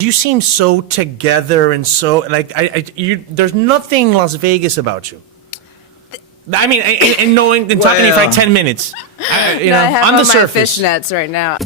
You seem so together and so like there's nothing Las Vegas about you. I mean, and knowing and talking to you for like 10 minutes. I have on on the surface. my fishnets right now.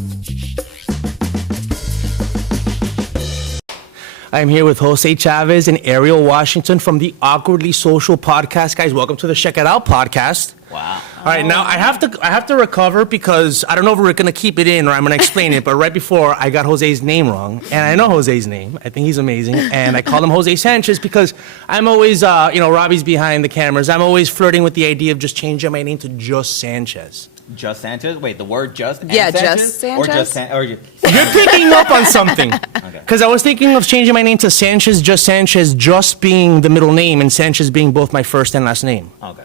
I'm here with Jose Chavez and Ariel Washington from the Awkwardly Social podcast. Guys, welcome to the Checkitow Podcast. Wow. All right, now I have to recover because I don't know if we're gonna keep it in or I'm gonna explain it. But right before I got Jose's name wrong, and I know Jose's name. I think he's amazing, and I call him Jose Sanchez because I'm always, Robbie's behind the cameras. I'm always flirting with the idea of just changing my name to just Sanchez. Just Sanchez? Wait, the word just? Yeah, Sanchez? just Sanchez. Or just You're picking up on something. Because I was thinking of changing my name to Sanchez, just being the middle name, and Sanchez being both my first and last name. Okay.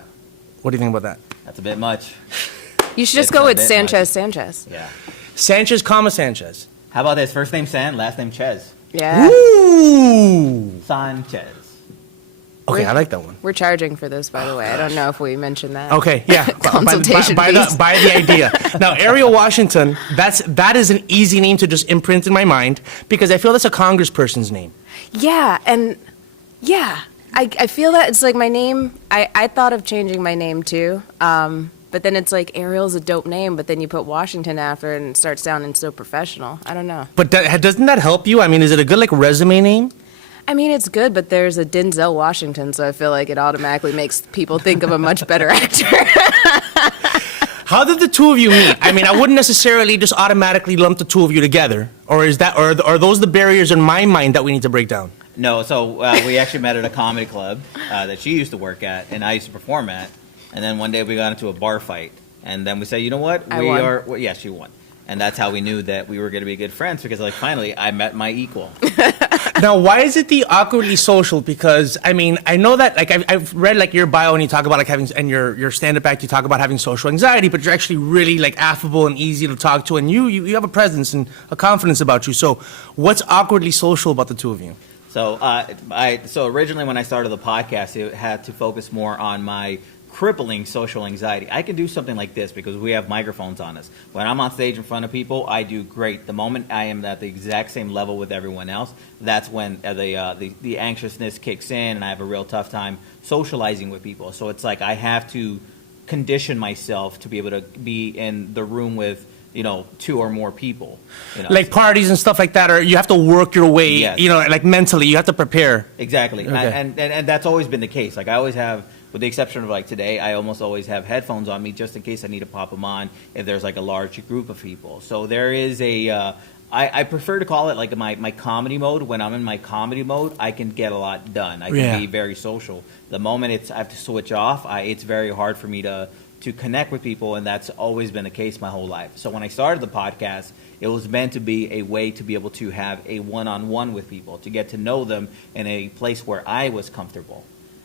What do you think about that? That's a bit much. You should just go with Sanchez. Yeah. Sanchez, Sanchez. How about this? First name San, last name Chez. Yeah. Ooh. Sanchez. Okay, I like that one. We're charging for this, by the way. I don't know if we mentioned that. Okay, yeah. Consultation by fees. by the idea. Now, Ariel Washington, that is an easy name to just imprint in my mind because I feel that's a congressperson's name. Yeah, and yeah. I feel that it's like my name. I thought of changing my name too. But then it's like Ariel's a dope name, but then you put Washington after it and it starts sounding so professional. I don't know. But doesn't that help you? I mean, is it a good resume name? I mean, it's good, but there's a Denzel Washington, so I feel like it automatically makes people think of a much better actor. How did the two of you meet? I mean, I wouldn't necessarily just automatically lump the two of you together, or are those the barriers in my mind that we need to break down? No, so we actually met at a comedy club that she used to work at and I used to perform at. And then one day we got into a bar fight. And then we said, you know what? Yeah, she won. And that's how we knew that we were going to be good friends because, finally, I met my equal. Now, why is it the awkwardly social? Because, I mean, I know that, I've read, your bio and you talk about, having, and your stand-up act, you talk about having social anxiety, but you're actually really, affable and easy to talk to, and you have a presence and a confidence about you. So what's awkwardly social about the two of you? So, so originally when I started the podcast, it had to focus more on my crippling social anxiety. I can do something like this because we have microphones on us. When I'm on stage in front of people, I do great. The moment I am at the exact same level with everyone else, that's when the anxiousness kicks in and I have a real tough time socializing with people. So it's like I have to condition myself to be able to be in the room with two or more people. Like parties and stuff like that, or you have to work your way, Yes. Mentally, you have to prepare. Exactly. Okay. And that's always been the case. I always have, with the exception of today, I almost always have headphones on me just in case I need to pop them on if there's a large group of people. So there is I prefer to call it my comedy mode. When I'm in my comedy mode, I can get a lot done. I can be very social. The moment I have to switch off, it's very hard for me to connect with people, and that's always been the case my whole life. So when I started the podcast, it was meant to be a way to be able to have a one-on-one with people, to get to know them in a place where I was comfortable.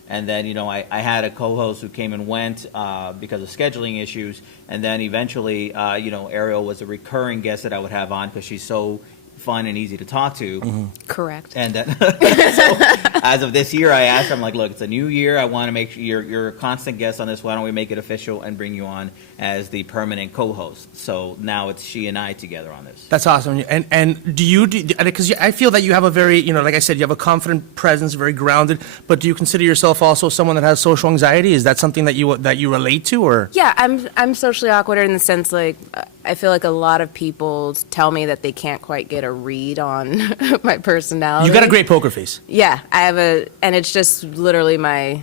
And then, I had a co-host who came and went because of scheduling issues, and then eventually, Ariel was a recurring guest that I would have on because she's so fun and easy to talk to. Mm-hmm. Correct. And so as of this year, I asked her, I'm like, look, it's a new year. I want to make sure you're a constant guest on this. Why don't we make it official and bring you on as the permanent co-host? So now it's she and I together on this. That's awesome. And do because I feel that you have a very, like I said, you have a confident presence, very grounded, but do you consider yourself also someone that has social anxiety? Is that something that you relate to, or? Yeah, I'm socially awkward in the sense I feel like a lot of people tell me that they can't quite get a read on my personality. You got a great poker face. Yeah, I have and it's just literally my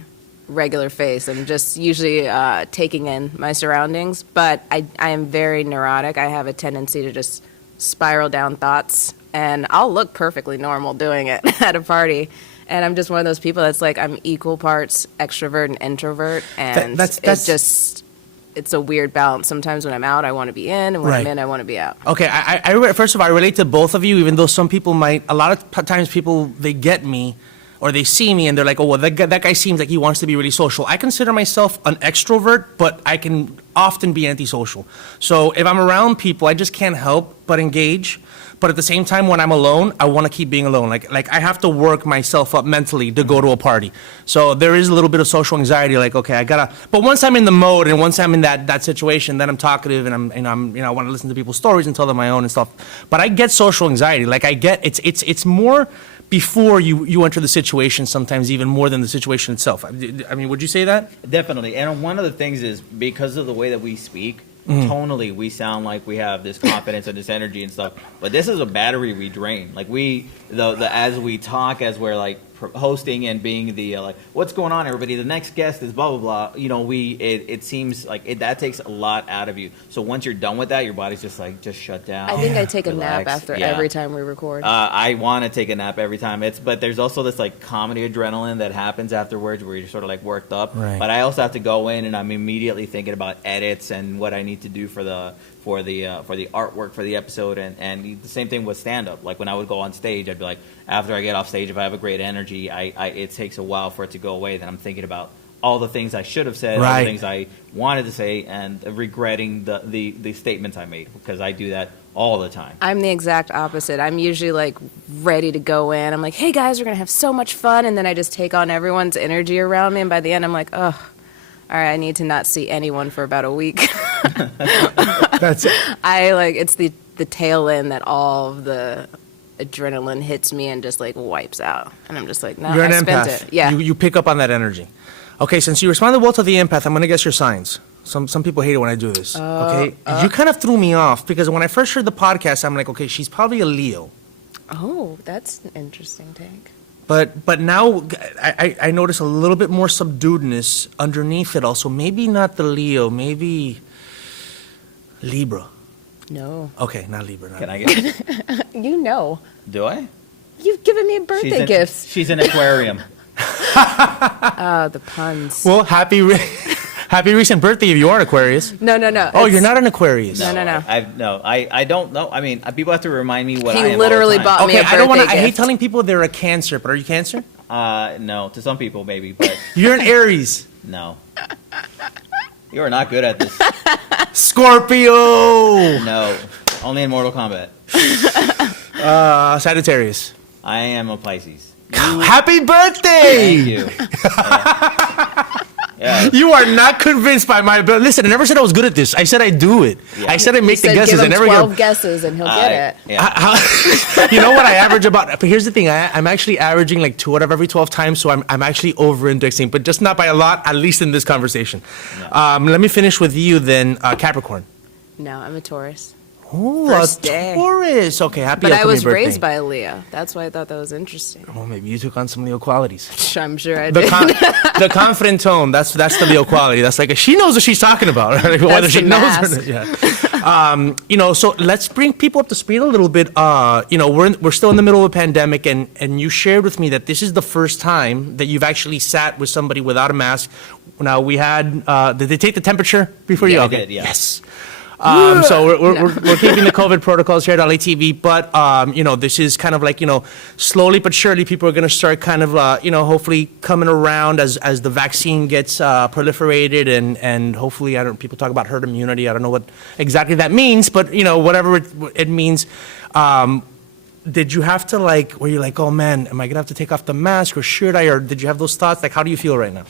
regular face. I'm just usually taking in my surroundings, but I am very neurotic. I have a tendency to just spiral down thoughts, and I'll look perfectly normal doing it at a party. And I'm just one of those people that's I'm equal parts extrovert and introvert, and it's a weird balance. Sometimes when I'm out, I want to be in, and when I'm in, I want to be out. Okay, I first of all, I relate to both of you, even though some people might, a lot of times people, they get me, or they see me, and they're like, oh, well, that guy seems like he wants to be really social. I consider myself an extrovert, but I can often be antisocial. So if I'm around people, I just can't help but engage. But at the same time, when I'm alone, I want to keep being alone. Like I have to work myself up mentally to go to a party. So there is a little bit of social anxiety. Like, okay, I gotta. But once I'm in the mode and once I'm in that situation, then I'm talkative and I'm I want to listen to people's stories and tell them my own and stuff. But I get social anxiety. Like I get it's more before you enter the situation, sometimes even more than the situation itself. I mean, would you say that? Definitely. And one of the things is because of the way that we speak, tonally, we sound like we have this confidence and this energy and stuff. But this is a battery we drain. Like as we talk, as we're like hosting and being the like, what's going on, everybody? The next guest is blah blah blah. It seems like that takes a lot out of you. So once you're done with that, your body's just shut down. I think I take a nap relax. after every time we record. I want to take a nap every time. But there's also this like comedy adrenaline that happens afterwards where you're sort of like worked up. Right. But I also have to go in and I'm immediately thinking about edits and what I need to do for the artwork for the episode, and the same thing with stand-up. Like when I would go on stage, I'd be like, after I get off stage, if I have a great energy, it takes a while for it to go away. Then I'm thinking about all the things I should have said, all the things I wanted to say, and regretting the statements I made, because I do that all the time. I'm the exact opposite. I'm usually like ready to go in. I'm like, hey guys, we're gonna have so much fun, and then I just take on everyone's energy around me, and by the end I'm like, oh, all right, I need to not see anyone for about a week. That's it. It's the tail end that all of the adrenaline hits me and just like wipes out, and I'm just like, no, You're an I spent empath. it. Yeah, You pick up on that energy. Okay, since you responded well to the empath, I'm gonna guess your signs. Some people hate it when I do this. Okay, you kind of threw me off because when I first heard the podcast, I'm like, okay, she's probably a Leo. Oh, that's an interesting take. But now I notice a little bit more subduedness underneath it. Also, maybe not the Leo, maybe Libra. No. Okay, not Libra. Can I get? You know. Do I? You've given me a birthday gift. She's an aquarium. Oh, the puns. Well, happy recent birthday if you are an Aquarius. No. Oh, you're not an Aquarius. No. I don't know. I mean, people have to remind me what I am. He all the literally time. bought me Okay, a birthday gift. I hate telling people they're a Cancer, but are you Cancer? No, to some people maybe, but You're an Aries. no. You are not good at this. Scorpio. No, only in Mortal Kombat. Sagittarius. I am a Pisces. Happy birthday! Thank you. Yeah. You are not convinced by my ability. Listen, I never said I was good at this. I said I do it. Yeah. I said I You make the said guesses. give I him never 12 get. guesses and he'll get it. Yeah. You know what I average about? But here's the thing. I'm actually averaging like 2 out of every 12 times, so I'm actually over-indexing, but just not by a lot. At least in this conversation. Let me finish with you then, Capricorn. No, I'm a Taurus. Oh, First a day. Taurus. Okay, happy But I upcoming was birthday. raised by a Leo. That's why I thought that was interesting. Well, maybe you took on some Leo qualities. I'm sure I The, did. the confident tone, that's the Leo quality. That's like, she knows what she's talking about, right? Whether That's she the knows or mask. not. Yeah. So let's bring people up to speed a little bit. We're still in the middle of a pandemic, and you shared with me that this is the first time that you've actually sat with somebody without a mask. Now, we had, did they take the temperature before you? Yeah, I Okay. did, yeah. Yes. So we're keeping the COVID protocols here at LATV, but this is kind of like, slowly but surely people are going to start kind of hopefully coming around as the vaccine gets proliferated, and hopefully people talk about herd immunity. I don't know what exactly that means, but whatever it means. Did you have to were you like, oh man, am I gonna have to take off the mask, or should I, or did you have those thoughts? Like, how do you feel right now?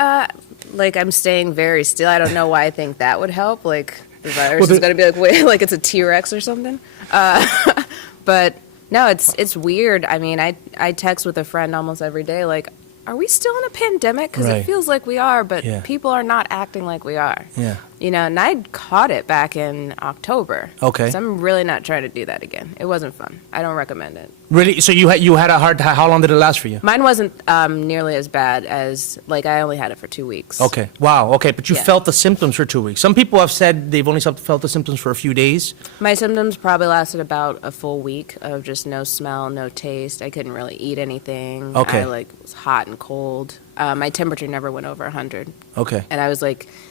I'm staying very still. I don't know why I think that would help. Like, the virus is going to be like, wait, like it's a T-Rex or something. But no, it's weird. I mean, I text with a friend almost every day, like, are we still in a pandemic? Because Right. it feels like we are, but Yeah. people are not acting like we are. Yeah. And I caught it back in October. Okay. So I'm really not trying to do that again. It wasn't fun. I don't recommend it. Really? So you had a hard time. How long did it last for you? Mine wasn't nearly as bad as, I only had it for 2 weeks. Okay. Wow. Okay. But you Yeah. felt the symptoms for 2 weeks. Some people have said they've only felt the symptoms for a few days. My symptoms probably lasted about a full week of just no smell, no taste. I couldn't really eat anything. Okay. I was hot and cold. My temperature never went over 100. Okay. And I was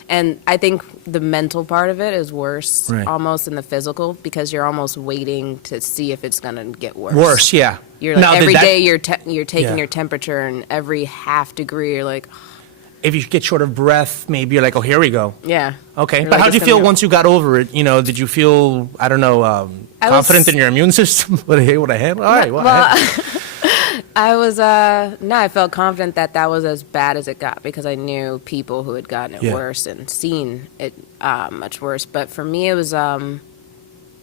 and I think the mental part of it is worse Right. almost than the physical, because you're almost waiting to see if it's going to get worse. Worse. Yeah. You're Now, did every that- day you're taking Yeah. your temperature, and every half degree you're like, if you get short of breath, maybe you're like, oh, here we go. Yeah. Okay. You're But like, how did you it's feel coming up. once you got over it? You know, did you feel, I don't know, confident in your immune system? What I handle? All right. I felt confident that was as bad as it got because I knew people who had gotten it worse and seen it much worse. But for me, it was,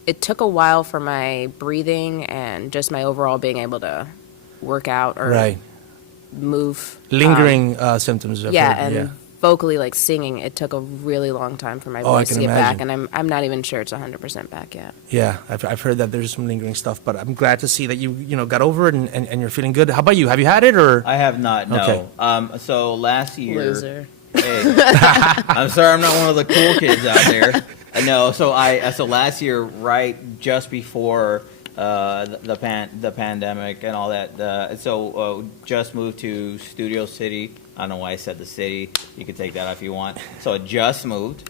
it took a while for my breathing and just my overall being able to work out or move. Lingering symptoms. Vocally, like singing, it took a really long time for my voice to get back, and I'm not even sure it's 100% back yet. Yeah, I've heard that there's some lingering stuff, but I'm glad to see that you got over it and you're feeling good. How about you? Have you had it or? I have not. No. Okay. So last year. Loser. Hey, I'm sorry, I'm not one of the cool kids out there. No. So last year, right just before the pandemic and all that. Just moved to Studio City. I don't know why I said the city. You can take that if you want. So I just moved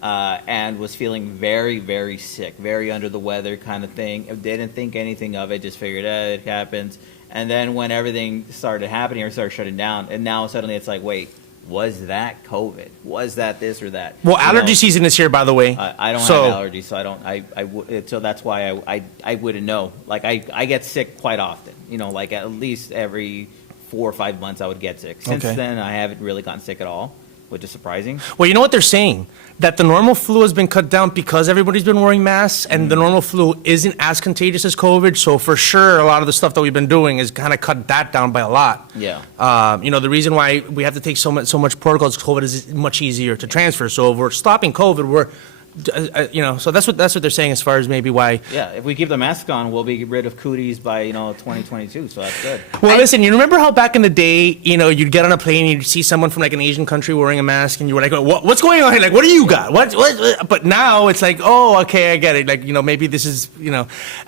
and was feeling very, very sick, very under the weather kind of thing. Didn't think anything of it, just figured it happens. And then when everything started happening or started shutting down, and now suddenly it's like, wait, was that COVID? Was that this or that? Well, allergy season is here, by the way. I don't have allergies, so I don't. So that's why I wouldn't know. Like I get sick quite often. You know, like at least every 4 or 5 months I would get sick. Since then, I haven't really gotten sick at all, which is surprising. Well, you know what they're saying? That the normal flu has been cut down because everybody's been wearing masks, and the normal flu isn't as contagious as COVID. So for sure, a lot of the stuff that we've been doing is kind of cut that down by a lot. Yeah. The reason why we have to take so much protocols, COVID is much easier to transfer. So if we're stopping COVID, we're so that's what they're saying as far as maybe why. Yeah, if we keep the mask on, we'll be rid of cooties by 2022. So that's good. Well, listen, you remember how back in the day, you'd get on a plane and you'd see someone from like an Asian country wearing a mask, and you were like, what's going on here? Like, what do you got? What? But now it's like, oh, okay, I get it. Like, maybe this is,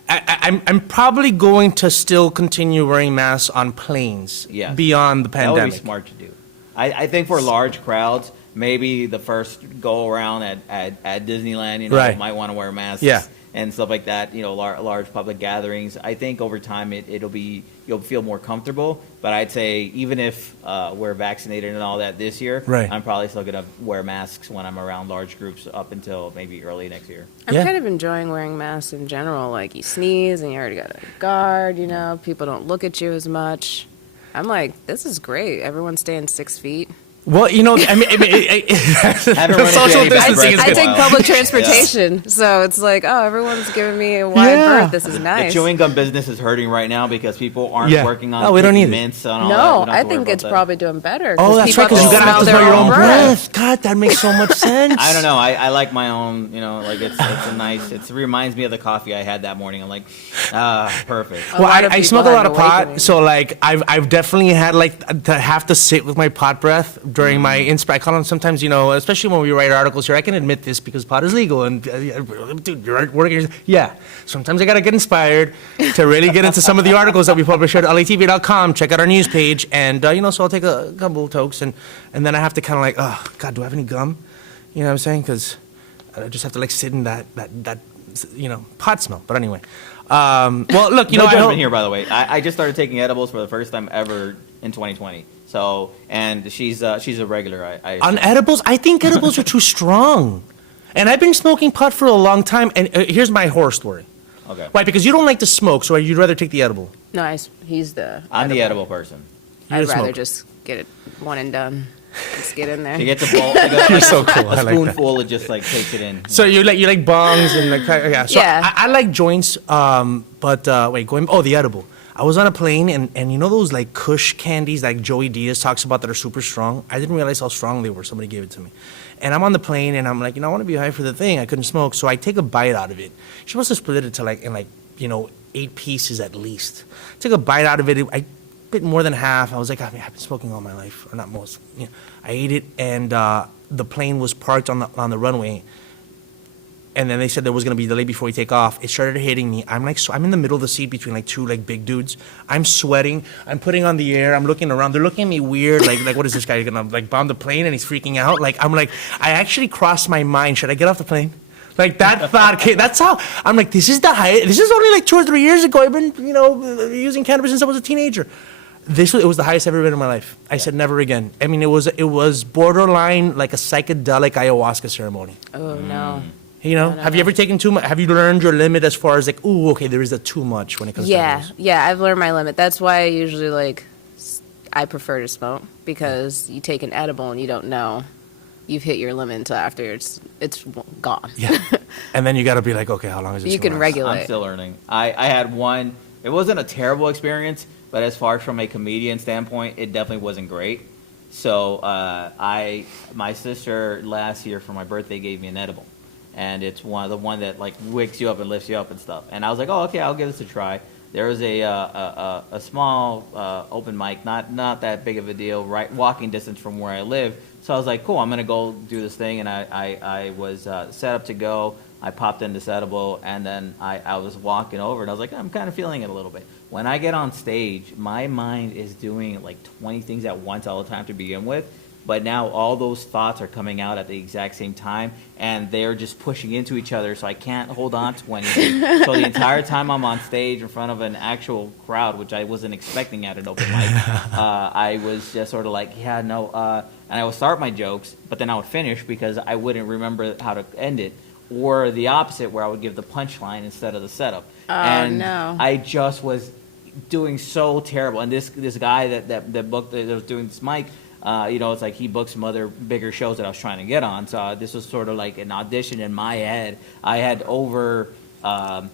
I'm probably going to still continue wearing masks on planes. Beyond the pandemic. That would be smart to do. I think for large crowds. Maybe the first go around at Disneyland, might want to wear masks and stuff like that. Large public gatherings. I think over time you'll feel more comfortable. But I'd say even if we're vaccinated and all that this year, I'm probably still gonna wear masks when I'm around large groups up until maybe early next year. I'm kind of enjoying wearing masks in general. Like you sneeze and you already got a guard. People don't look at you as much. I'm like, this is great. Everyone's staying 6 feet. Well, social distancing is I good. take public transportation, so it's like, oh, everyone's giving me a wide berth. This is nice. The chewing gum business is hurting right now because people aren't working on we don't need mints. No, I think it's probably doing better. Oh, that's right, because you gotta have to smell your own breath. God, that makes so much sense. I don't know. I like my own. It's a nice. It reminds me of the coffee I had that morning. I'm like, perfect. Well, I smoke a lot of pot, so like I've definitely had like to have to sit with my pot breath during my I call them sometimes, especially when we write articles here, I can admit this because pot is legal and dude, you're working. Yeah. Sometimes I got to get inspired to really get into some of the articles that we publish here at LATV.com. Check out our news page. And, so I'll take a couple of tokes and then I have to kind of like, oh, God, do I have any gum? You know what I'm saying? Because I just have to like sit in that pot smell. But anyway. Well, look, no judgment here, by the way. I just started taking edibles for the first time ever in 2020. So, and she's a regular. On edibles? I think edibles are too strong. And I've been smoking pot for a long time. And here's my horror story. Okay. Why? Because you don't like to smoke, so you'd rather take the edible. No, I'm the edible person. I'd rather just get it one and done. Just get in there. She gets a bowl. You're so cool. A spoonful and just like takes it in. So you like bongs and like So I like joints. But the edible. I was on a plane and those like Kush candies like Joey Diaz talks about that are super strong. I didn't realize how strong they were. Somebody gave it to me. And I'm on the plane and I'm like, I want to be high for the thing. I couldn't smoke. So I take a bite out of it. She must have split it to 8 pieces at least. Took a bite out of it. I bit more than half. I was like, I've been smoking all my life, or not most. I ate it and the plane was parked on the runway. And then they said there was going to be a delay before we take off. It started hitting me. I'm in the middle of the seat between like two like big dudes. I'm sweating. I'm putting on the air. I'm looking around. They're looking at me weird. Like what is this guy going to like bomb the plane? And he's freaking out. I actually crossed my mind. Should I get off the plane? Like that thought. That's how I'm like, this is only like 2 or 3 years ago. I've been, using cannabis since I was a teenager. It was the highest I've ever been in my life. I said never again. I mean, it was borderline like a psychedelic ayahuasca ceremony. Oh, no. You know, No, have you ever taken too much? Have you learned your limit as far as like, ooh, okay, there is a too much when it comes to edibles? Yeah, I've learned my limit. That's why I usually I prefer to smoke, because you take an edible and you don't know you've hit your limit until after it's gone. Yeah. And then you got to be like, okay, how long is this? You can last? regulate. I'm still learning. I had one. It wasn't a terrible experience, but as far as from a comedian standpoint, it definitely wasn't great. So my sister last year for my birthday gave me an edible, and it's the one that like wakes you up and lifts you up and stuff. And I was like, oh, okay, I'll give this a try. There was a small open mic, not that big of a deal, right, walking distance from where I live. So I was like, cool, I'm gonna go do this thing, and I was set up to go. I popped in this edible, and then I was walking over, and I was like, I'm kind of feeling it a little bit. When I get on stage, my mind is doing like 20 things at once all the time to begin with. But now all those thoughts are coming out at the exact same time, and they're just pushing into each other, so I can't hold on to anything. So the entire time I'm on stage in front of an actual crowd, which I wasn't expecting at an open mic, I was just sort of like, yeah, no. And I would start my jokes, but then I would finish because I wouldn't remember how to end it. Or the opposite, where I would give the punchline instead of the setup. And no. I just was doing so terrible. And this guy that booked that was doing this mic, it's like he booked some other bigger shows that I was trying to get on. So this was sort of like an audition in my head. I had I'd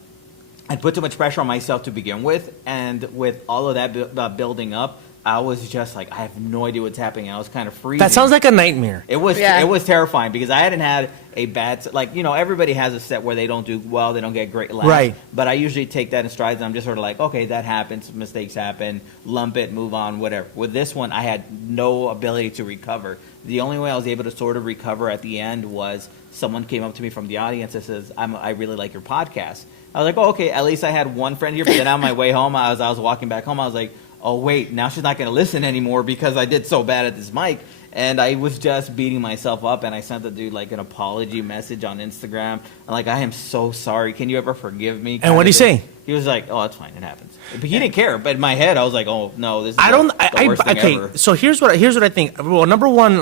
put too much pressure on myself to begin with, and with all of that building up, I was just like, I have no idea what's happening. I was kind of freezing. That sounds like a nightmare. It was terrifying because I hadn't had a bad everybody has a set where they don't do well, they don't get great laughs. Right. But I usually take that in strides, and I'm just sort of like, okay, that happens, mistakes happen, lump it, move on, whatever. With this one, I had no ability to recover. The only way I was able to sort of recover at the end was someone came up to me from the audience and says, I really like your podcast. I was like, oh, okay, at least I had one friend here. But then on my way home, I was walking back home, I was like, oh, wait, now she's not going to listen anymore because I did so bad at this mic. And I was just beating myself up, and I sent the dude like an apology message on Instagram. I'm like, I am so sorry. Can you ever forgive me? And what did he say? He was like, oh, it's fine. It happens. But he didn't care. But in my head, I was like, oh, no, this is the worst thing ever. So here's what I think. Well, number one,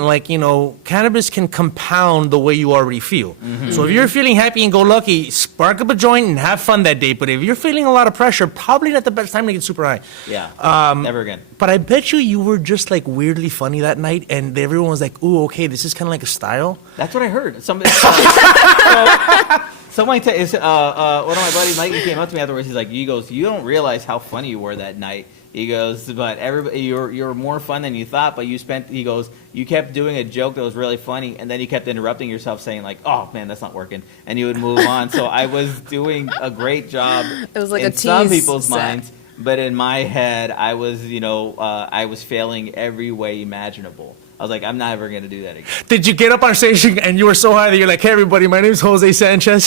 cannabis can compound the way you already feel. Mm-hmm. So if you're feeling happy and go lucky, spark up a joint and have fun that day. But if you're feeling a lot of pressure, probably not the best time to get super high. Yeah, never again. But I bet you were just like weirdly funny that night, and everyone was like, ooh, okay, this is kind of like a style. That's what I heard. Someone, one of my buddies, Mike, he came up to me afterwards. He's like, he goes, you don't realize how funny you were that night. He goes, but everybody, you're more fun than you thought. But he goes, you kept doing a joke that was really funny, and then you kept interrupting yourself, saying like, oh man, that's not working, and you would move on. So I was doing a great job. It was like in a some tease people's set. minds, but in my head, I was, I was failing every way imaginable. I was like, I'm never going to do that again. Did you get up on stage and you were so high that you're like, hey, everybody, my name's Jose Sanchez?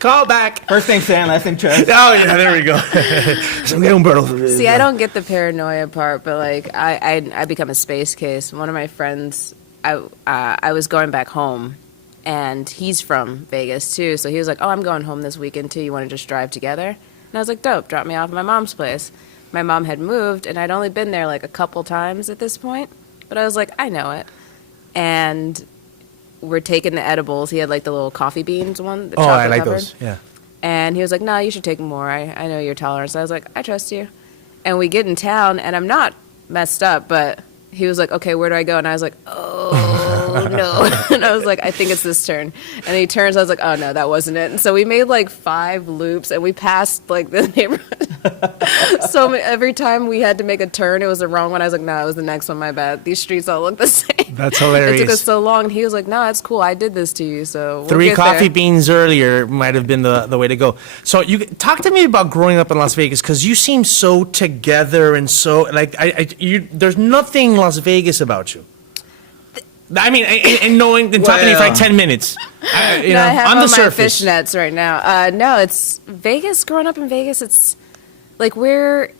Call back. First name Sam, last name Chavez. Oh, yeah, there we go. Humberto. See, I don't get the paranoia part, but like I become a space case. One of my friends, I was going back home, and he's from Vegas too, so he was like, oh, I'm going home this weekend too. You want to just drive together? And I was like, dope. Drop me off at my mom's place. My mom had moved, and I'd only been there like a couple times at this point, but I was like, I know it. And we're taking the edibles. He had like the little coffee beans one. The I like covered. those. Yeah. And he was like, no, you should take more. I know your tolerance. I was like, I trust you. And we get in town, and I'm not messed up, but he was like, okay, where do I go? And I was like, oh, no. And I was like, I think it's this turn. And he turns, I was like, oh, no, that wasn't it. And so we made like 5 loops, and we passed like the neighborhood. So every time we had to make a turn, it was the wrong one. I was like, no, it was the next one, my bad. These streets all look the same. That's hilarious. It took us so long. And he was like, no, it's cool. I did this to you, so we'll 3 get coffee there. beans earlier might have been the way to go. So you talk to me about growing up in Las Vegas, because you seem so together and so like there's nothing Las Vegas about you. I mean, and knowing and talking to you for like 10 minutes. I have on the my surface. fishnets right now. No, it's Vegas. Growing up in Vegas, it's like we're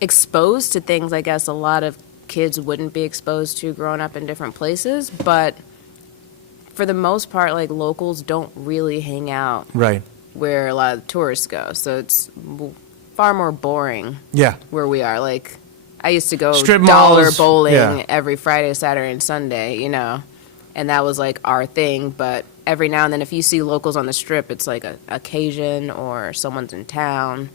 exposed to things I guess a lot of kids wouldn't be exposed to growing up in different places. But for the most part, like locals don't really hang out Right. where a lot of tourists go. So it's far more boring Yeah. where we are. Like, I used to go Strip dollar malls, bowling yeah. every Friday, Saturday, and Sunday, you know, and that was like our thing. But every now and then, if you see locals on the strip, it's like a occasion or someone's in town.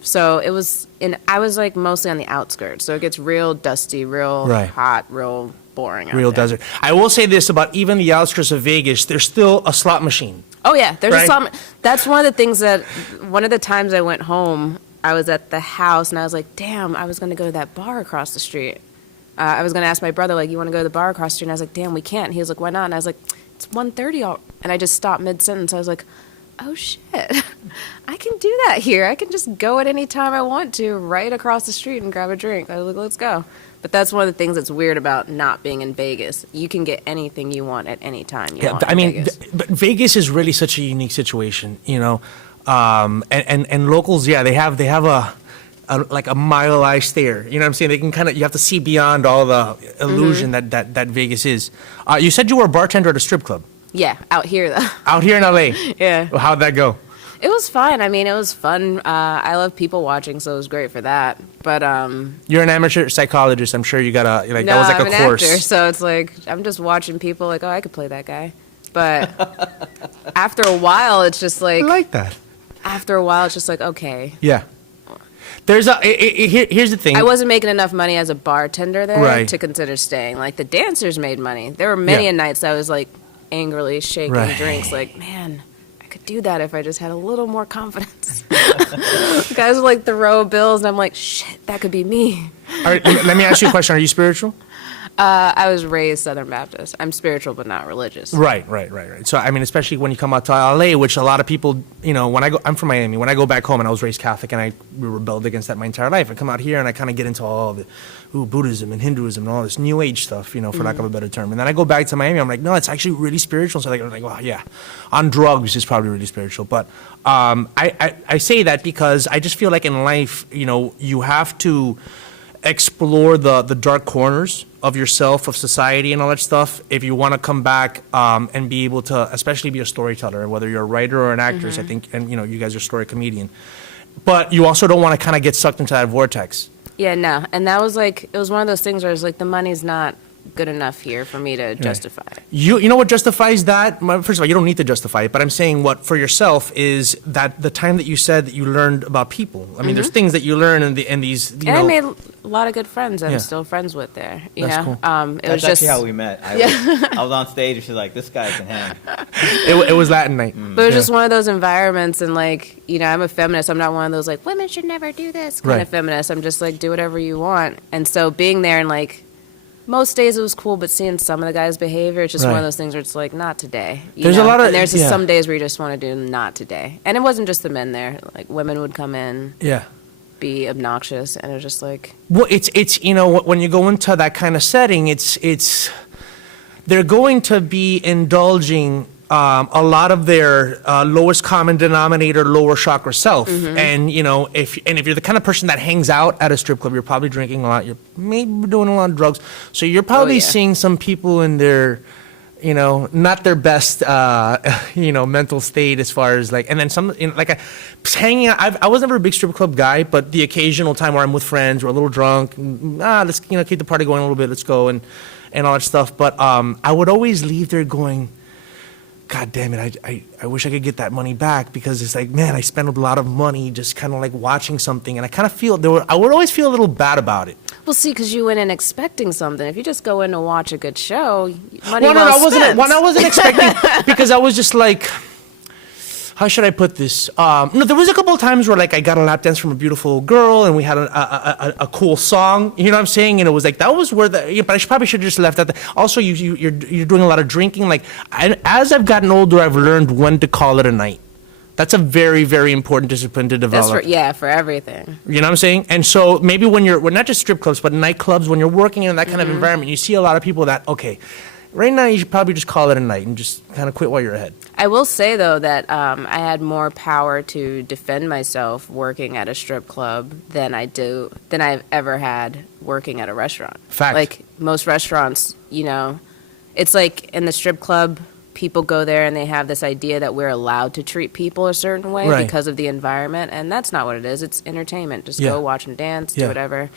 So it was, I was like mostly on the outskirts. So it gets real dusty, real Right. hot, real boring. out Real there. desert. I will say this about even the outskirts of Vegas, there's still a slot machine. Oh yeah, there's Right? a slot. That's one of the things that one of the times I went home, I was at the house and I was like, damn, I was going to go to that bar across the street. I was going to ask my brother, like, you want to go to the bar across the street? And I was like, damn, we can't. And he was like, why not? And I was like, it's 1:30. And I just stopped mid-sentence. I was like, oh, shit. I can do that here. I can just go at any time I want to right across the street and grab a drink. I was like, let's go. But that's one of the things that's weird about not being in Vegas. You can get anything you want at any time you want I in mean, Vegas. but Vegas is really such a unique situation, you know. And locals, yeah, they have a like a mile eye stare. You know what I'm saying? They can you have to see beyond all the illusion that Vegas is. You said you were a bartender at a strip club Yeah, out here, though. out here in LA. Yeah. Well, how'd that go? It was fun. I mean, it was fun. I love people watching, so it was great for that. But You're an amateur psychologist. I'm sure you got that no, was like I'm a an course. actor, so it's like I'm just watching people like, oh, I could play that guy. But after a while, it's just I like, like that. after a while, it's just like, okay. Yeah. Here's the thing. I wasn't making enough money as a bartender there Right. to consider staying. Like, the dancers made money. There were many Yeah. nights I was like angrily shaking Right. drinks, like, man, I could do that if I just had a little more confidence. Guys would like throw bills, and I'm like, shit, that could be me. All right, let me ask you a question. Are you spiritual? I was raised Southern Baptist. I'm spiritual, but not religious. Right. So, I mean, especially when you come out to LA, which a lot of people, you know, I'm from Miami. When I go back home and I was raised Catholic and I rebelled against that my entire life. I come out here and I kind of get into all the Buddhism and Hinduism and all this New Age stuff, you know, for lack of a better term. And then I go back to Miami. I'm like, no, it's actually really spiritual. So I'm like, well, yeah, on drugs is probably really spiritual. But I say that because I just feel like in life, you know, you have to explore the dark corners of yourself, of society, and all that stuff if you want to come back and be able to, especially be a storyteller, whether you're a writer or an actress. I think, and you know, you guys are story comedian, but you also don't want to kind of get sucked into that vortex. Yeah, no. And that was like, it was one of those things where I was like, the money's not good enough here for me to justify it. You know what justifies that? First of all, you don't need to justify it, but I'm saying what for yourself is that the time that you said that you learned about people. I mean, there's things that you learn in these. You And I know, made a lot of good friends I'm Yeah. still friends with there. You That's know, cool. it That's was just, actually how we met. I was on stage and she's like, this guy can hang. it was Latin night. but it was just one of those environments, and like, you know, I'm a feminist. I'm not one of those like women should never do this kind Right. of feminist. I'm just like, do whatever you want. And so being there and like, most days it was cool, but seeing some of the guys' behavior, it's just one Right. of those things where it's like, not today. You There's a know? lot of- and there's just yeah. some days where you just want to do not today. And it wasn't just the men there. Like, women would come in, Yeah. be obnoxious, and it was just like, Well, it's you know, when you go into that kind of setting, it's they're going to be indulging a lot of their lowest common denominator, lower chakra self. And you know, if you're the kind of person that hangs out at a strip club, you're probably drinking a lot. You're maybe doing a lot of drugs. So you're probably yeah. seeing some people in their, you know, not their best, you know, mental state as far as like, and then some, you know, like hanging out. I was never a big strip club guy, but the occasional time where I'm with friends, we're a little drunk, let's, you know, keep the party going a little bit, let's go, and all that stuff. But I would always leave there going, God damn it, I wish I could get that money back, because it's like, man, I spent a lot of money just kind of like watching something, and I kind of feel, I would always feel a little bad about it. well, see, because you went in expecting something. If you just go in to watch a good show, money Well, well I wasn't. spent. Well, I wasn't expecting, because I was just like, how should I put this? No, there was a couple of times where like I got a lap dance from a beautiful girl, and we had a cool song. You know what I'm saying? And it was like that was where the. Yeah, but probably should have just left that. Also, you're doing a lot of drinking. Like as I've gotten older, I've learned when to call it a night. That's a very, very important discipline to develop. That's for everything. You know what I'm saying? And so maybe when you're not just strip clubs, but nightclubs, when you're working in that kind of environment, you see a lot of people that, okay, right now you should probably just call it a night and just kind of quit while you're ahead. I will say, though, that I had more power to defend myself working at a strip club than I've ever had working at a restaurant. Fact. Like, most restaurants, you know, it's like in the strip club, people go there and they have this idea that we're allowed to treat people a certain way Right. because of the environment, and that's not what it is. It's entertainment. Just Yeah. go watch them dance, Yeah. do whatever.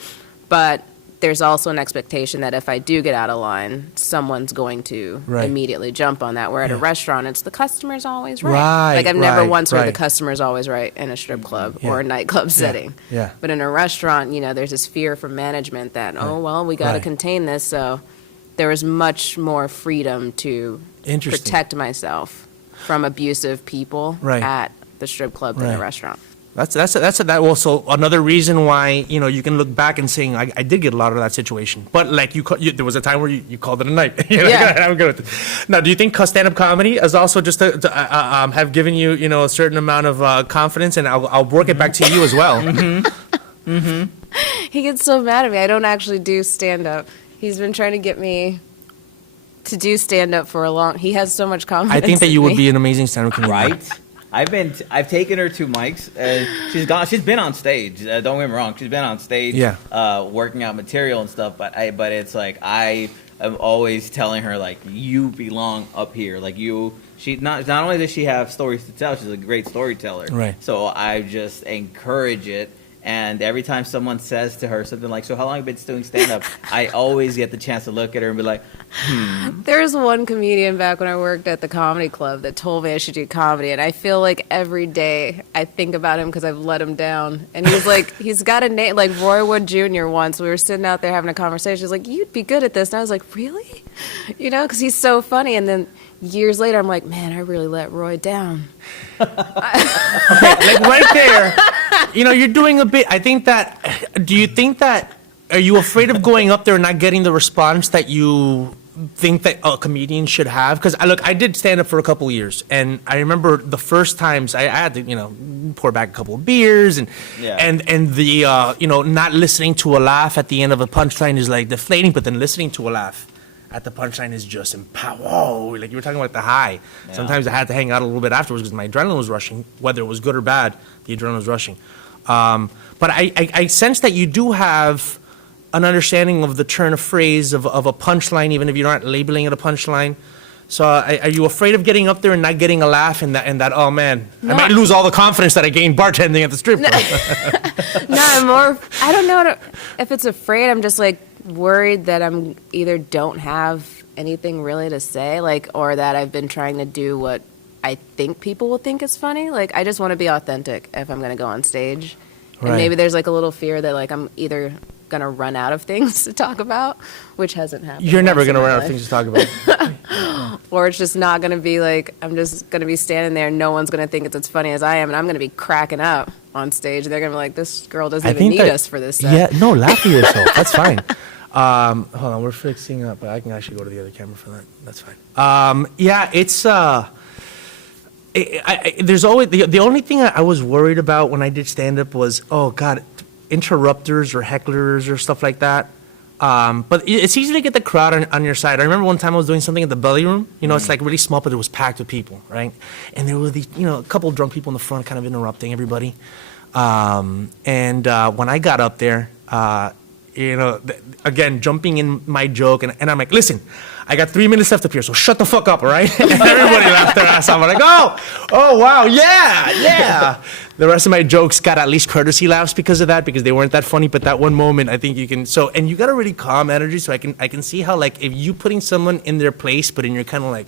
But there's also an expectation that if I do get out of line, someone's going to Right. immediately jump on that. Where at a Yeah. restaurant, it's the customer's always right. Right, Like I've never right, once heard right. the customer's always right in a strip club Yeah. or a nightclub setting. Yeah. But in a restaurant, there's this fear from management that, oh, well, we got to Right. contain this. So there was much more freedom to Interesting. protect myself from abusive people Right. at the strip club than Right. a restaurant. That also another reason why you can look back and saying I did get a lot of that situation, but like there was a time where you called it a night. You're like, Yeah. I'm good with it. Now, do you think stand-up comedy is also just have given you a certain amount of confidence, and I'll work it back to you as well. He gets so mad at me. I don't actually do stand-up. He's been trying to get me to do stand-up for a long. He has so much confidence. I think that in you would me. be an amazing stand-up comedian. Right? I've taken her to Mike's. She's been on stage. Don't get me wrong. She's been on stage, Yeah. working out material and stuff. But it's like I am always telling her like you belong up here. Like she not only does she have stories to tell, she's a great storyteller. Right. So I just encourage it. And every time someone says to her something like, "So how long have you been doing stand-up?" I always get the chance to look at her and be like, There's one comedian back when I worked at the comedy club that told me I should do comedy, and I feel like every day I think about him because I've let him down. And he's like, he's got a name like Roy Wood Jr. Once we were sitting out there having a conversation. He's like, "You'd be good at this," and I was like, "Really?" Because he's so funny. And then years later, I'm like, "Man, I really let Roy down." Like right there, you're doing a bit. Do you think that, are you afraid of going up there and not getting the response that you think that a comedian should have? Because I did stand up for a couple of years, and I remember the first times I had to, pour back a couple of beers, and Yeah. and the not listening to a laugh at the end of a punchline is like deflating, but then listening to a laugh at the punchline is just whoa, like you were talking about the high. Yeah. Sometimes I had to hang out a little bit afterwards because my adrenaline was rushing, whether it was good or bad, the adrenaline was rushing. But I sense that you do have an understanding of the turn of phrase of a punchline, even if you're not labeling it a punchline. So are you afraid of getting up there and not getting a laugh and that oh man, I might lose all the confidence that I gained bartending at the strip club? No, I'm more. I don't know if it's afraid. I'm just like worried that I'm either don't have anything really to say, or that I've been trying to do what I think people will think is funny. Like I just want to be authentic if I'm going to go on stage, Right. and maybe there's like a little fear that like I'm either going to run out of things to talk about, which hasn't happened. You're never once in going to my run out of life. things to talk about. Or it's just not going to be like, I'm just going to be standing there and no one's going to think it's as funny as I am, and I'm going to be cracking up on stage. They're going to be like, this girl doesn't even need us for this set. Yeah, no, laugh at yourself. That's fine. Hold on, we're fixing up. I can actually go to the other camera for that. That's fine. Yeah, it's there's always the only thing I was worried about when I did stand up was, oh God, interrupters or hecklers or stuff like that. But it's easy to get the crowd on your side. I remember one time I was doing something at the Belly Room. It's like really small, but it was packed with people, right? And there were these, a couple of drunk people in the front kind of interrupting everybody. And when I got up there, again, jumping in my joke, and I'm like, listen, I got 3 minutes left up here, so shut the fuck up, all right? And everybody laughed their ass off. I'm like, oh, wow, yeah. The rest of my jokes got at least courtesy laughs because of that, because they weren't that funny. But that one moment, I think you can. So, and you got a really calm energy, so I can see how, like, if you putting someone in their place, but in your kind of like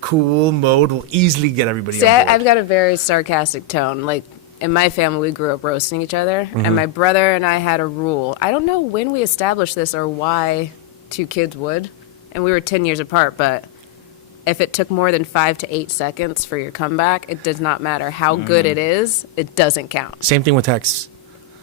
cool mode, will easily get everybody. See, on board. I've got a very sarcastic tone. Like, in my family, we grew up roasting each other, Mm-hmm. and my brother and I had a rule. I don't know when we established this or why two kids would, and we were 10 years apart, but if it took more than 5 to 8 seconds for your comeback, it does not matter how good it is, it doesn't count. Same thing with texts.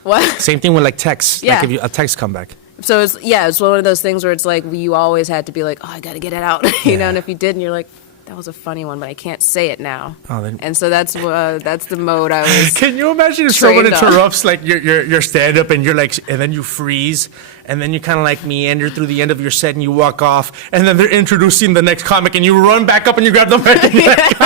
What? Same thing with like texts. Yeah. Like if you a text comeback. So it's one of those things where it's like you always had to be like, oh, I got to get it out, Yeah. and if you didn't, you're like, that was a funny one, but I can't say it now. Oh, then- And so that's the mode I was. Can you imagine if someone trained on. interrupts like your stand up and you're like, and then you freeze, and then you kind of like meander through the end of your set and you walk off, and then they're introducing the next comic and you run back up and you grab the mic. And you're like,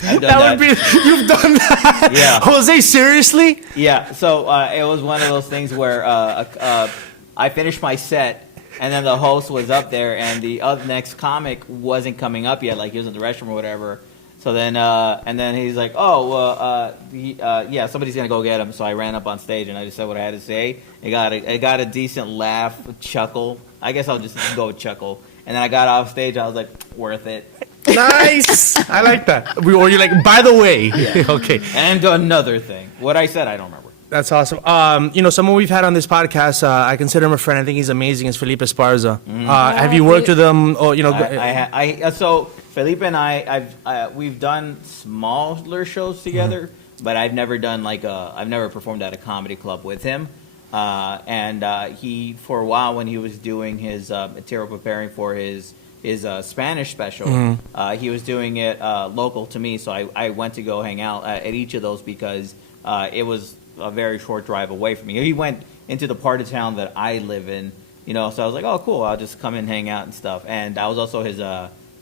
I've done that would be, you've done that. Yeah. Jose, seriously? Yeah, so it was one of those things where I finished my set, And then the host was up there, and the next comic wasn't coming up yet, like he was in the restroom or whatever. So then, and then he's like, "Oh, well, yeah, somebody's gonna go get him." So I ran up on stage and I just said what I had to say. It got a decent laugh, chuckle. I guess I'll just go with chuckle. And then I got off stage. I was like, "Worth it." Nice. I like that. Or you're like, by the way. Yeah. Okay. And another thing, what I said, I don't remember. That's awesome. Someone we've had on this podcast, I consider him a friend. I think he's amazing. Is Felipe Esparza. Have you worked with him? Or So Felipe and we've done smaller shows together, but I've never done I've never performed at a comedy club with him. He, for a while when he was doing his material, preparing for his Spanish special, he was doing it local to me. So I went to go hang out at each of those because it was a very short drive away from me. He went into the part of town that I live in, so I was like, oh, cool, I'll just come and hang out and stuff. And I was also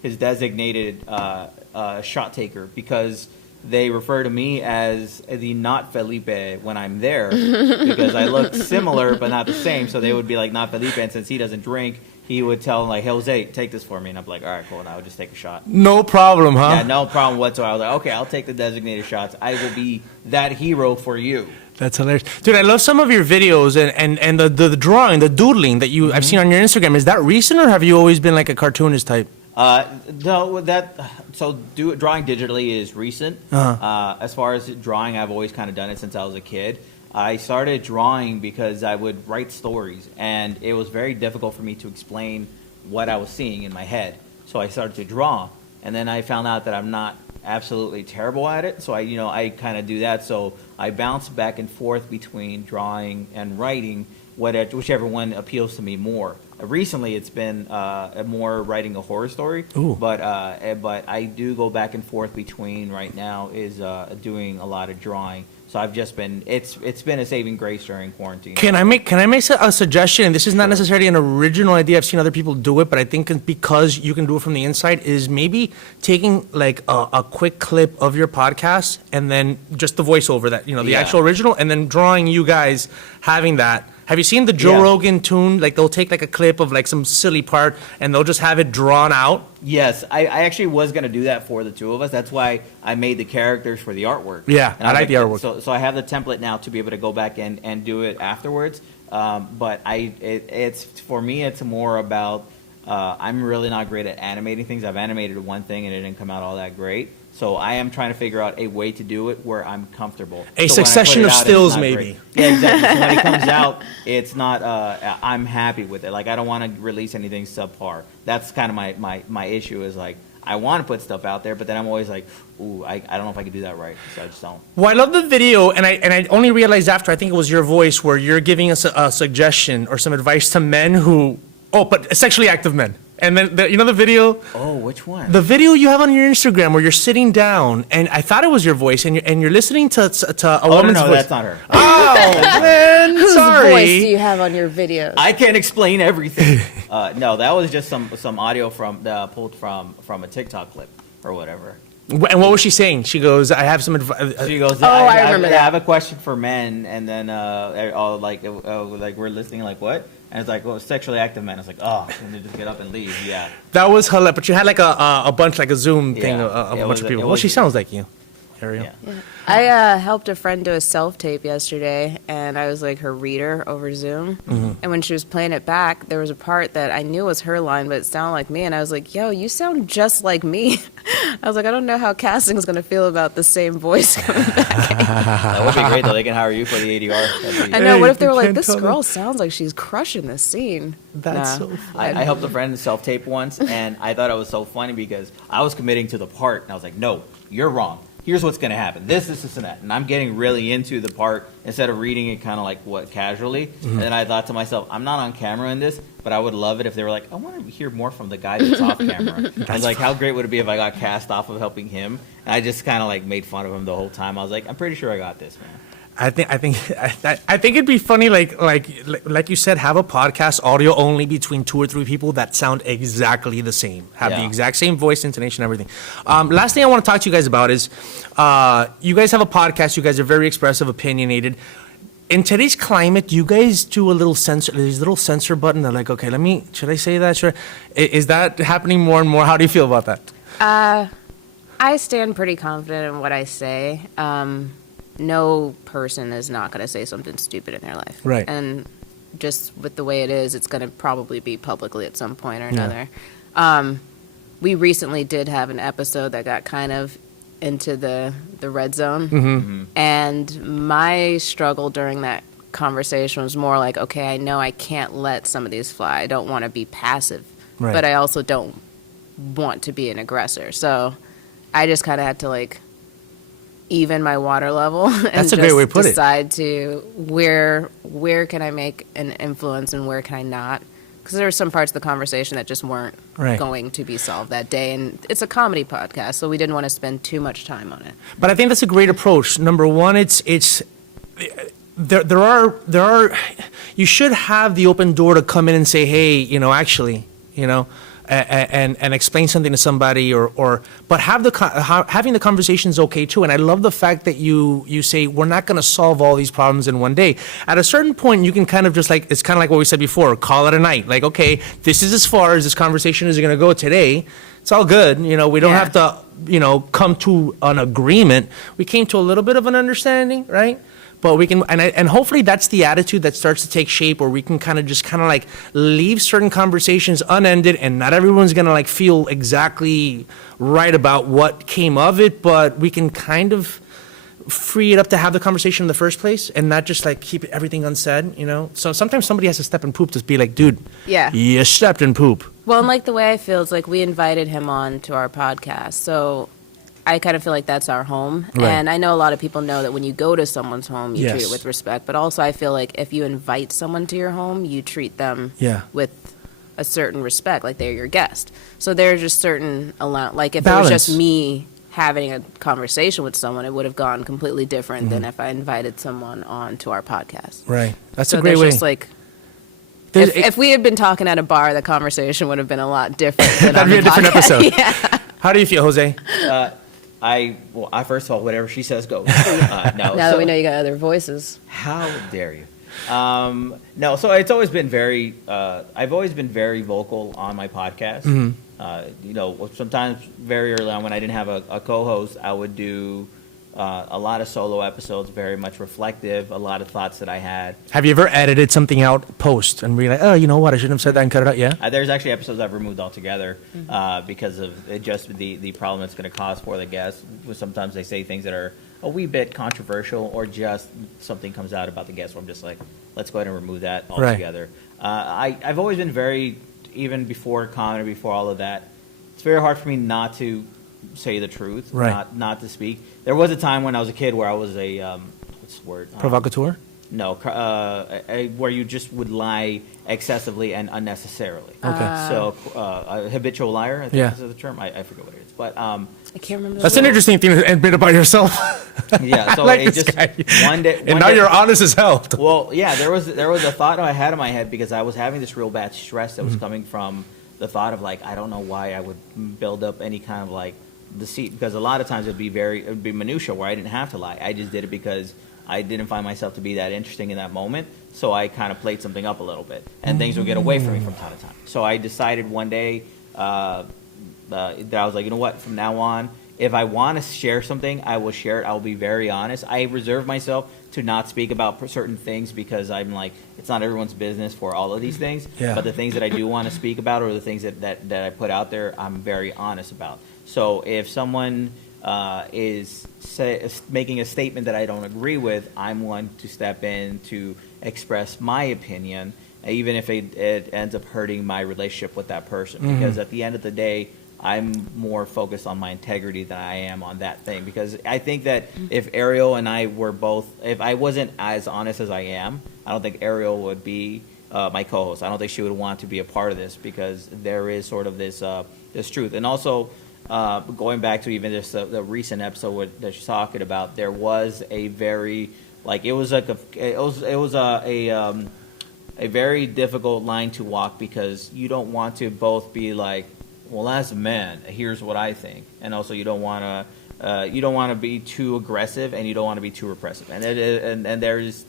his designated shot taker because they refer to me as the not Felipe when I'm there because I look similar but not the same. So they would be like, not Felipe, and since he doesn't drink, he would tell him, like, hey, Jose, take this for me. And I'd be like, all right, cool. And I would just take a shot. No problem, huh? Yeah, no problem whatsoever. I was like, okay, I'll take the designated shots. I will be that hero for you. That's hilarious. Dude, I love some of your videos and the drawing, the doodling that I've seen on your Instagram. Is that recent or have you always been like a cartoonist type? No, drawing digitally is recent. As far as drawing, I've always kind of done it since I was a kid. I started drawing because I would write stories, and it was very difficult for me to explain what I was seeing in my head. So I started to draw, and then I found out that I'm not absolutely terrible at it. So I kind of do that. So I bounce back and forth between drawing and writing, whichever one appeals to me more. Recently, it's been more writing a horror story. Ooh. But I do go back and forth between. Right now is doing a lot of drawing. So I've just been it's been a saving grace during quarantine. Can I make a suggestion? And this is not necessarily an original idea. I've seen other people do it, but I think because you can do it from the inside, is maybe taking like a quick clip of your podcast and then just the voiceover that the actual original, and then drawing you guys having that. Have you seen the Joe Rogan tune? Like they'll take like a clip of like some silly part and they'll just have it drawn out. Yes, I actually was going to do that for the two of us. That's why I made the characters for the artwork. Yeah, and I like the artwork. So I have the template now to be able to go back and do it afterwards. But it's for me, it's more about I'm really not great at animating things. I've animated one thing and it didn't come out all that great. So I am trying to figure out a way to do it where I'm comfortable. A so succession of stills, maybe. Great. Yeah, exactly. So when it comes out, it's not. I'm happy with it. Like I don't want to release anything subpar. That's kind of my issue. Is like I want to put stuff out there, but then I'm always like, ooh, I don't know if I can do that right. So I just don't. Well, I love the video, and I only realized after, I think it was your voice, where you're giving us a suggestion or some advice to men who, but sexually active men. And then, the video? Oh, which one? The video you have on your Instagram where you're sitting down, and I thought it was your voice, and you're listening to a woman's voice. No, that's not her. Oh, man, Whose sorry. voice do you have on your videos? I can't explain everything. No, that was just some audio pulled from a TikTok clip or whatever. And what was she saying? She goes, I have some advice. She goes, I remember that. I have a question for men, and then like we're listening, like what? And it's like, well, sexually active men. It's like, oh, and they just get up and leave. Yeah. That was hilarious. But you had like a bunch, like a Zoom thing of a bunch of people. Well, she sounds like you, Ariel. Yeah. I helped a friend do a self-tape yesterday, and I was like her reader over Zoom. Mm-hmm. And when she was playing it back, there was a part that I knew was her line, but it sounded like me. And I was like, yo, you sound just like me. I was like, I don't know how casting is going to feel about the same voice coming back. That would be great, though. They can hire you for the ADR. I know. What if they were like, this girl sounds like she's crushing this scene? That's so funny. I helped a friend self-tape once, and I thought it was so funny because I was committing to the part, and I was like, no, you're wrong. Here's what's going to happen. This, and that. And I'm getting really into the part instead of reading it kind of like casually. Mm-hmm. And then I thought to myself, I'm not on camera in this, but I would love it if they were like, I want to hear more from the guy that's off camera. I was like, how great would it be if I got cast off of helping him? And I just kind of like made fun of him the whole time. I was like, I'm pretty sure I got this, man. I think it'd be funny, like you said, have a podcast audio only between 2 or 3 people that sound exactly the same, have the exact same voice, intonation, everything. Last thing I want to talk to you guys about is, you guys have a podcast. You guys are very expressive, opinionated. in today's climate, you guys do a little censor, there's a little censor button. They're like, okay, should I say that? Is that happening more and more? How do you feel about that? I stand pretty confident in what I say. No person is not going to say something stupid in their life. Right. And just with the way it is, it's going to probably be publicly at some point or Yeah. another. We recently did have an episode that got kind of into the red zone. Mm-hmm. And my struggle during that conversation was more like, okay, I know I can't let some of these fly. I don't want to be passive, Right. but I also don't want to be an aggressor. So I just kind of had to like even my water level and That's a great way to put it. decide to where can I make an influence and where can I not. Because there were some parts of the conversation that just weren't Right. going to be solved that day. And it's a comedy podcast, so we didn't want to spend too much time on it. But I think that's a great approach. Number one, there are you should have the open door to come in and say, hey, actually, and explain something to somebody but having the conversation is okay too. And I love the fact that you say we're not going to solve all these problems in one day. At a certain point, you can kind of just like, it's kind of like what we said before, call it a night. Like, okay, this is as far as this conversation is going to go today. It's all good. We don't Yeah. have to, come to an agreement. We came to a little bit of an understanding, right? But we can, and hopefully that's the attitude that starts to take shape, where we can kind of like leave certain conversations unended, and not everyone's gonna like feel exactly right about what came of it, but we can kind of free it up to have the conversation in the first place, and not just like keep everything unsaid. So sometimes somebody has to step in poop to be like, dude, Yeah. you stepped in poop. Well, and like the way I feel is like we invited him on to our podcast, so I kind of feel like that's our home. Right. And I know a lot of people know that when you go to someone's home, you treat Yes. it with respect. But also I feel like if you invite someone to your home, you treat them Yeah. with a certain respect, like they're your guest. So there's just certain like if Balance. it was just me having a conversation with someone, it would have gone completely different than if I invited someone on to our podcast. Right. That's So a great there's way. just like There's- if we had been talking at a bar, the conversation would have been a lot different. Than That'd on be the a different podcast. episode. How do you feel, Jose? I first of all, whatever she says goes. No, Now that we know you got other voices. How dare you? No, so it's always been very. I've always been very vocal on my podcast. Sometimes very early on when I didn't have a co-host, I would do a lot of solo episodes, very much reflective, a lot of thoughts that I had. Have you ever edited something out post and be like, oh, you know what, I shouldn't have said that and cut it out? Yeah. There's actually episodes I've removed altogether because of it just the problem it's going to cause for the guests. Sometimes they say things that are a wee bit controversial, or just something comes out about the guest where I'm just like, let's go ahead and remove that altogether. I've always been very, even before comedy, before all of that, it's very hard for me not to say the truth, Right. not to speak. There was a time when I was a kid where I was a what's the word? Provocateur? No, where you just would lie excessively and unnecessarily. Okay. So, a habitual liar, I think Yeah. is the term. I forget what it is. But, I can't remember. That's the an word. interesting thing to admit about yourself. yeah, so I like it this just, guy. one day. And now you're honest as hell. Well, yeah, there was a thought I had in my head because I was having this real bad stress that was coming from the thought of like, I don't know why I would build up any kind of like deceit, because a lot of times it would be minutia where I didn't have to lie. I just did it because I didn't find myself to be that interesting in that moment. So I kind of played something up a little bit, and things would get away from me from time to time. So I decided one day that I was like, you know what, from now on, if I want to share something, I will share it. I will be very honest. I reserve myself to not speak about certain things because I'm like, it's not everyone's business for all of these things. Yeah. But the things that I do want to speak about, or the things that I put out there, I'm very honest about. So if someone is making a statement that I don't agree with, I'm one to step in to express my opinion, even if it ends up hurting my relationship with that person. Because at the end of the day, I'm more focused on my integrity than I am on that thing. Because I think that if Ariel and I were both, if I wasn't as honest as I am, I don't think Ariel would be my co-host. I don't think she would want to be a part of this, because there is sort of this truth. And also, going back to even just the recent episode that she's talking about, there was a very, like, it was like a very difficult line to walk, because you don't want to both be like, well, as men, here's what I think, and also you don't want to you don't want to be too aggressive and you don't want to be too repressive. And there's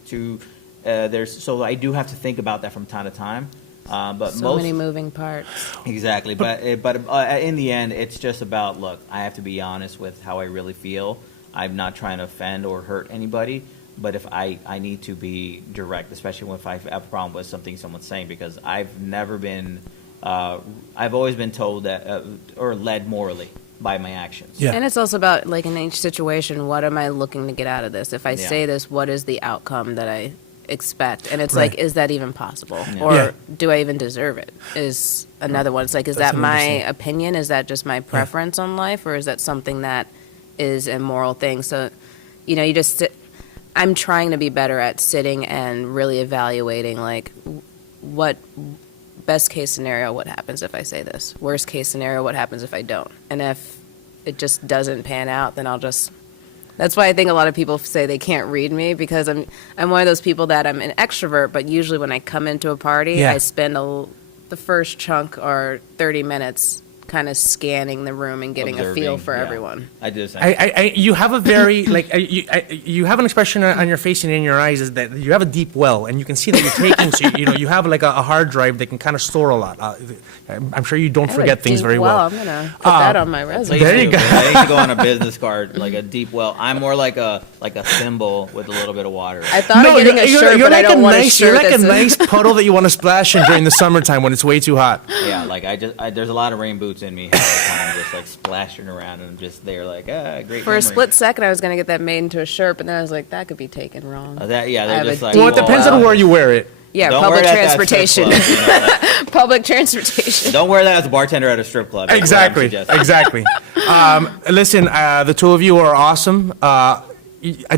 so I do have to think about that from time to time. But So many moving parts. Exactly, but in the end, it's just about, look, I have to be honest with how I really feel. I'm not trying to offend or hurt anybody, but if I need to be direct, especially if I have a problem with something someone's saying, because I've never been, I've always been told that, or led morally by my actions. Yeah. And it's also about, like, in each situation, what am I looking to get out of this? If I Yeah. say this, what is the outcome that I expect? And it's Right. like, is that even possible? Yeah. Or Yeah. do I even deserve it? Is another one. It's like, is That's that my interesting. opinion? Is that just my preference on life? Or is that something that is a moral thing? So, you know, you just sit, I'm trying to be better at sitting and really evaluating, like, what best case scenario, what happens if I say this? Worst case scenario, what happens if I don't? And if it just doesn't pan out, then I'll just. That's why I think a lot of people say they can't read me, because I'm one of those people that I'm an extrovert, but usually when I come into a party, Yeah. I spend the first chunk or 30 minutes kind of scanning the room and getting a feel Observing, for yeah. everyone. I do the same. You have a very, like, you have an expression on your face and in your eyes is that you have a deep well, and you can see that you're taking, so, you know, you have like a hard drive that can kind of store a lot. I'm sure you don't I have a forget things deep very well. well. I'm going to put that on my resume. Please There you do. go. I need to go on a business card, like a deep well. I'm more like a thimble with a little bit of water. I thought of getting a shirt, but I don't want a shirt You're like a that's nice puddle that you want to splash in during the summertime when it's way too hot. Yeah, like there's a lot of rain boots in me. Half the time, just like splashing around, and I'm just there, like, great. For memory. a split second, I was going to get that made into a shirt, but then I was like, that could be taken wrong. They're I have just a like. deep Well, it depends on where you wear it. Yeah, Don't public wear that at that strip transportation. club, you know, like, Public transportation. don't wear that as a bartender at a strip club. That's what I'm Exactly. suggesting. Exactly. Listen, the two of you are awesome.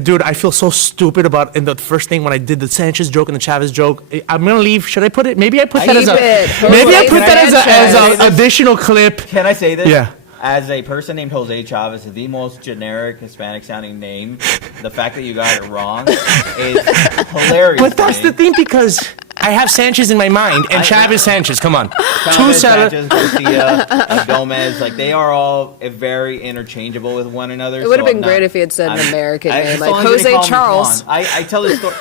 Dude, I feel so stupid about in the first thing when I did the Sanchez joke and the Chavez joke. I'm gonna leave. Should I put it? Maybe I put that as Keep it. a. Maybe I Jose put that as Sanchez. a additional clip. Can I say this? Yeah. As a person named Jose Chavez, the most generic Hispanic-sounding name, the fact that you got it wrong is hilarious. But that's to me. the thing, because I have Sanchez in my mind and Chavez Sanchez. Come on, two Chavez, salad. Sanchez, Garcia, Gomez, like they are all very interchangeable with one another. It would have so been I'm great not- if he had said an American name, as like long as you didn't Jose call me Charles. Juan. I tell this story.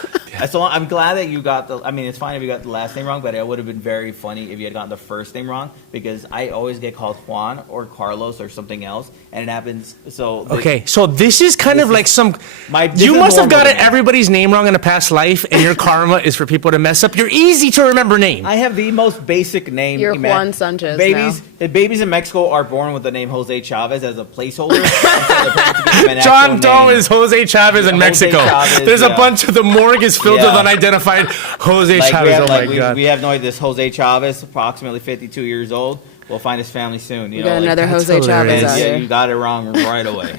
So I'm glad that you got the. I mean, it's fine if you got the last name wrong, but it would have been very funny if you had gotten the first name wrong, because I always get called Juan or Carlos or something else, and it happens. So Okay, so this is kind of like some. this You is must have normal gotten to me. everybody's name wrong in a past life, and your karma is for people to mess up your easy to remember name. I have the most basic name. You're ima- Juan Sanchez Babies, now. the babies in Mexico are born with the name Jose Chavez as a placeholder. instead of to give them an John actual Doe name. is Jose Chavez in Jose Mexico. Chavez, There's a yeah. bunch of the morgue is filled Yeah. with unidentified Jose Like, Chavez. we have, Oh my God. we have no idea. This Jose Chavez, approximately 52 years old. We'll find his family soon. You You know, got like, another that's Jose hilarious. Chavez out yeah, here. you got it wrong right away.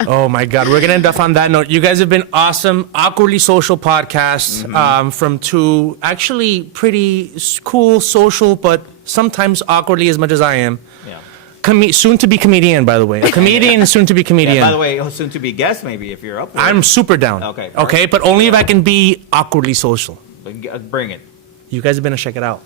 Oh my God, we're gonna end up on that note. You guys have been awesome, awkwardly social podcasts from two actually pretty cool social, but sometimes awkwardly as much as I am. Yeah. Soon to be comedian, by the way. A comedian and soon to be comedian. Yeah, by the way, soon to be guest, maybe if you're up there. I'm super down. Okay, Okay, but only if I can be awkwardly social. Bring it. You guys have been a check it out.